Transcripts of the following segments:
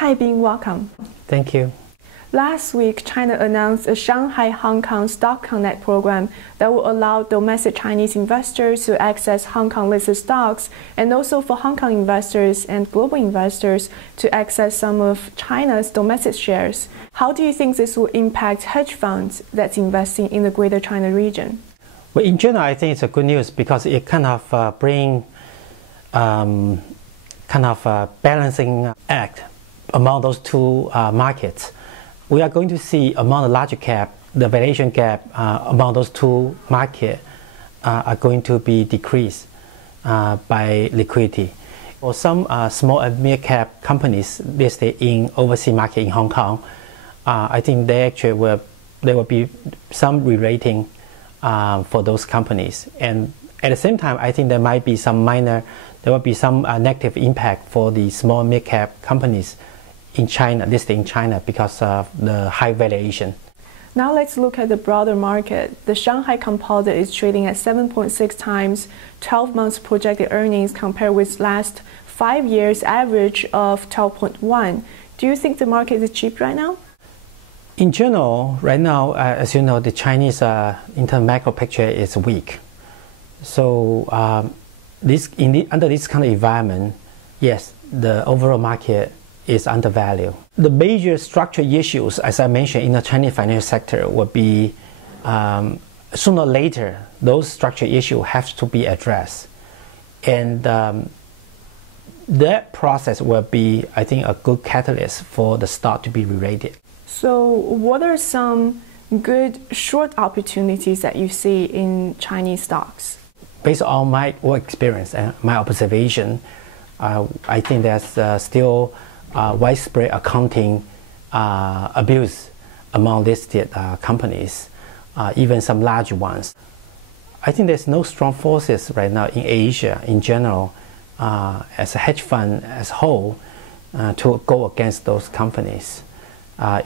Hi, Bing, welcome. Thank you. Last week, China announced a Shanghai-Hong Kong Stock Connect program that will allow domestic Chinese investors to access Hong Kong-listed stocks and also for Hong Kong investors and global investors to access some of China's domestic shares. How do you think this will impact hedge funds that's investing in the Greater China region? Well, in general, I think it's a good news because it kind of bring balancing act among those two markets. We are going to see among the larger cap, the valuation gap among those two markets are going to be decreased by liquidity. For some small and mid cap companies listed in overseas market in Hong Kong, I think there will be some re-rating for those companies. And at the same time, I think there will be some negative impact for the small mid cap companies in China, listed in China, because of the high valuation. Now let's look at the broader market. The Shanghai Composite is trading at 7.6 times 12 months projected earnings compared with last 5 years average of 12.1. Do you think the market is cheap right now? In general, right now, as you know, the Chinese internal macro picture is weak. So under this kind of environment, yes, the overall market is undervalued. The major structural issues, as I mentioned, in the Chinese financial sector will be sooner or later, those structural issues have to be addressed. And that process will be, I think, a good catalyst for the stock to be re-rated. So what are some good short opportunities that you see in Chinese stocks? Based on my work experience and my observation, I think there's still widespread accounting abuse among listed companies, even some large ones. I think there's no strong forces right now in Asia in general, as a hedge fund as a whole, to go against those companies.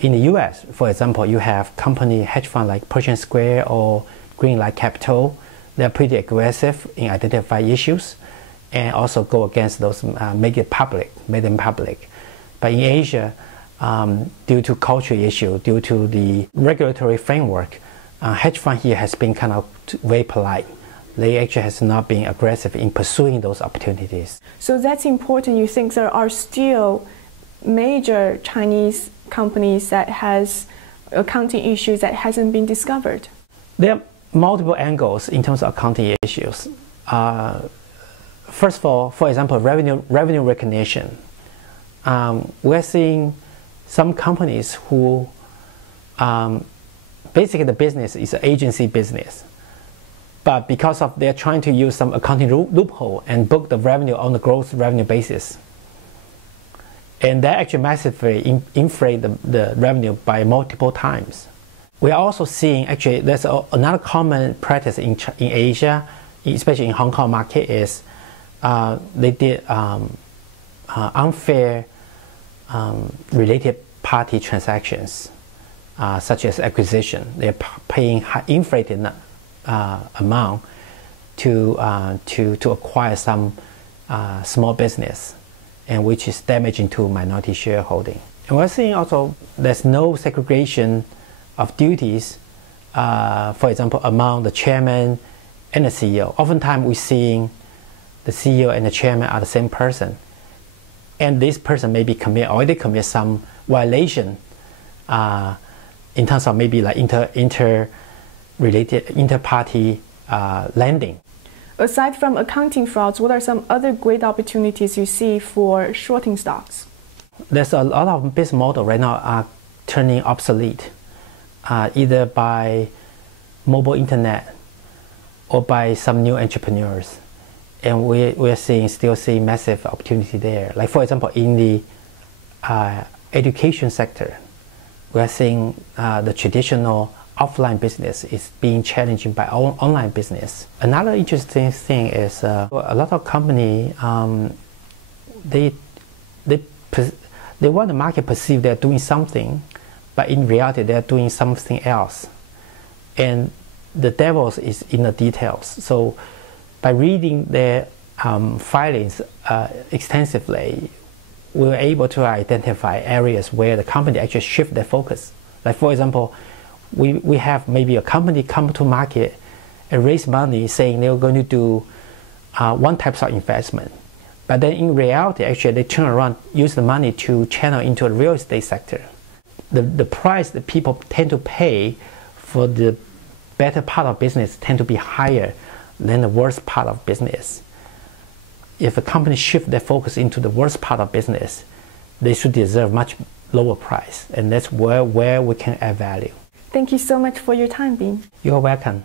In the US, for example, you have hedge fund like Pershing Square or Greenlight Capital. They're pretty aggressive in identifying issues and also go against those, make them public. But in Asia, due to cultural issue, due to the regulatory framework, hedge fund here has been kind of very polite. They actually has not been aggressive in pursuing those opportunities. So that's important. You think there are still major Chinese companies that has accounting issues that hasn't been discovered? There are multiple angles in terms of accounting issues. First of all, for example, revenue recognition. We're seeing some companies who basically the business is an agency business, but because of they're trying to use some accounting loophole and book the revenue on the gross revenue basis, and that actually massively inflate the revenue by multiple times. We are also seeing actually there's another common practice in Asia, especially in Hong Kong market, is they did unfair related party transactions, such as acquisition. They're paying inflated amount to acquire some small business, and which is damaging to minority shareholding. And we're seeing also there's no segregation of duties, for example, among the chairman and the CEO. Oftentimes we're seeing the CEO and the chairman are the same person, and this person maybe already commit some violation in terms of maybe like inter-party lending. Aside from accounting frauds, what are some other great opportunities you see for shorting stocks? There's a lot of business models right now are turning obsolete, either by mobile internet or by some new entrepreneurs. And we're still seeing massive opportunity there. Like for example, in the education sector, we're seeing the traditional offline business is being challenged by online business. Another interesting thing is a lot of companies, they want the market perceive they're doing something, but in reality they're doing something else. And the devil is in the details. So by reading their filings extensively, we were able to identify areas where the company actually shift their focus. Like for example, we have maybe a company come to market and raise money saying they were going to do one type of investment. But then in reality, actually, they turn around, use the money to channel into the real estate sector. The price that people tend to pay for the better part of business tend to be higher than the worst part of business. If a company shift their focus into the worst part of business, they should deserve much lower price. And that's where we can add value. Thank you so much for your time, Bing. You're welcome.